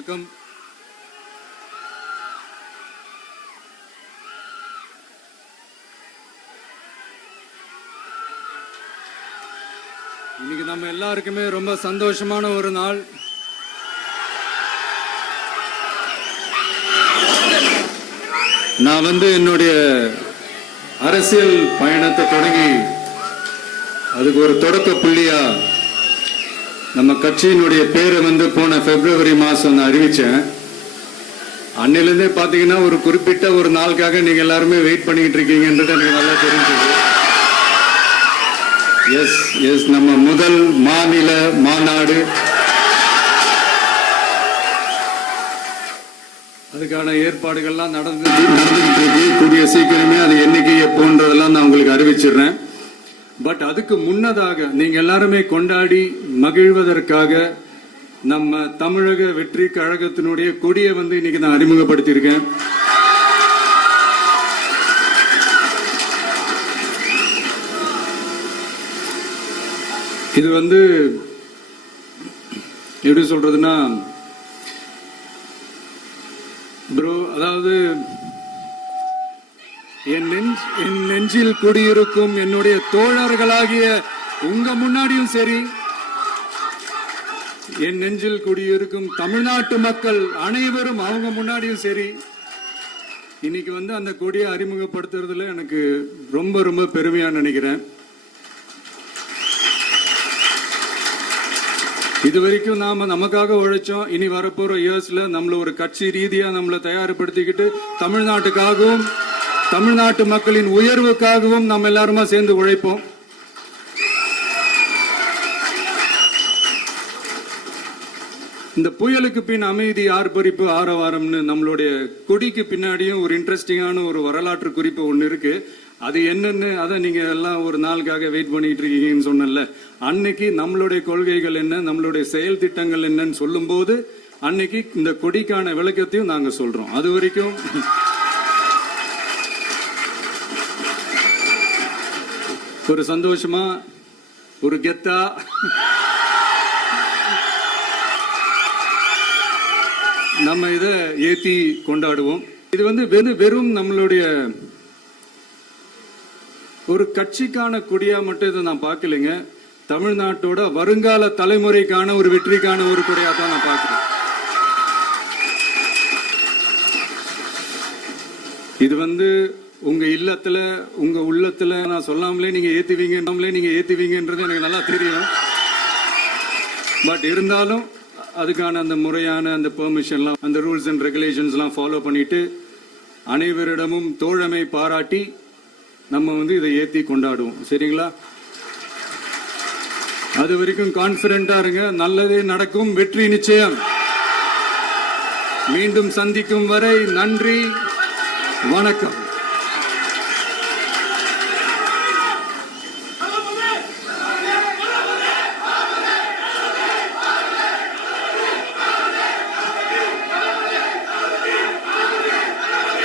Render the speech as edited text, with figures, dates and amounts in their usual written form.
வணக்கம். இன்னைக்கு நம்ம எல்லாருக்குமே ரொம்ப சந்தோஷமான ஒரு நாள். நான் என்னுடைய அரசியல் பயணத்தை தொடங்கி அதுக்கு ஒரு தொடக்க புள்ளியா நம்ம கட்சியினுடைய பேரை போன பிப்ரவரி மாசம் நான் அறிவிச்சேன். அன்னிலிருந்தே பாத்தீங்கன்னா ஒரு குறிப்பிட்ட ஒரு நாளுக்காக நீங்க எல்லாருமே வெயிட் பண்ணிட்டு இருக்கீங்கன்றது எனக்கு நல்லா தெரிஞ்சது. எஸ் நம்ம முதல் மாநில மாநாடு, அதுக்கான ஏற்பாடுகள்லாம் நடந்துட்டு இருக்கு. கூடிய சீக்கிரமே அது என்னைக்கு எப்போன்றதெல்லாம் நான் உங்களுக்கு அறிவிச்சிடுறேன். பட் அதுக்கு முன்னதாக நீங்க எல்லாருமே கொண்டாடி மகிழ்வதற்காக நம்ம தமிழக வெற்றி கழகத்தினுடைய கொடியை இன்னைக்கு நான் அறிமுகப்படுத்தியிருக்கேன். இது எப்படி சொல்றதுன்னா ப்ரோ, அதாவது என் நெஞ்சில் குடியிருக்கும் என்னுடைய தோழர்களாகிய உங்க முன்னாடியும் சரி, என் நெஞ்சில் குடியிருக்கும் தமிழ்நாட்டு மக்கள் அனைவரும் அவங்க முன்னாடியும் சரி, இன்னைக்கு அந்த கொடியை அறிமுகப்படுத்துறதுல எனக்கு ரொம்ப ரொம்ப பெருமையா நினைக்கிறேன். இதுவரைக்கும் நாம நமக்காக உழைச்சோம். இனி வரப்போற இயர்ஸ்ல நம்மள ஒரு கட்சி ரீதியா நம்மளை தயார்படுத்திக்கிட்டு தமிழ்நாட்டுக்காகவும் தமிழ்நாட்டு மக்களின் உயர்வுக்காகவும் நம்ம எல்லாருமா சேர்ந்து உழைப்போம். இந்த புயலுக்கு பின் அமைதி, ஆர்ப்பரிப்பு, ஆரவாரம்னு நம்மளுடைய கொடிக்கு பின்னாடியும் ஒரு இன்ட்ரெஸ்டிங்கான ஒரு வரலாற்று குறிப்பு ஒண்ணு இருக்கு. அது என்னன்னு அதை நீங்க எல்லாம் ஒரு நாளுக்காக வெயிட் பண்ணிட்டு இருக்கீங்கன்னு சொன்னல. அன்னைக்கு நம்மளுடைய கொள்கைகள் என்ன, நம்மளுடைய செயல் திட்டங்கள் என்னன்னு சொல்லும் போது அன்னைக்கு இந்த கொடிக்கான விளக்கத்தையும் நாங்க சொல்றோம். அது வரைக்கும் ஒரு சந்தோஷமா, ஒரு கெத்தா நம்ம இதை ஏத்தி கொண்டாடுவோம். இது வெறும் நம்மளுடைய ஒரு கட்சிக்கான கொடியா மட்டும் இதை நான் பார்க்கலைங்க. தமிழ்நாட்டோட வருங்கால தலைமுறைக்கான ஒரு வெற்றிக்கான ஒரு கொடியா தான் நான் பார்க்கிறேன். இது உங்க இல்லத்துல, உங்க உள்ளத்துல நான் சொல்லாமலே நீங்க ஏத்துவீங்கன்றது எனக்கு நல்லா தெரியும். பட் இருந்தாலும் அதுக்கான அந்த முறையான அந்த பெர்மிஷன்லாம், அந்த ரூல்ஸ் அண்ட் ரெகுலேஷன்ஸ் எல்லாம் ஃபாலோ பண்ணிட்டு அனைவரிடமும் தோழமை பாராட்டி நம்ம இதை ஏத்தி கொண்டாடுவோம். சரிங்களா? அது வரைக்கும் கான்பிடென்டா இருங்க. நல்லதே நடக்கும். வெற்றி நிச்சயம். மீண்டும் சந்திக்கும் வரை நன்றி, வணக்கம்.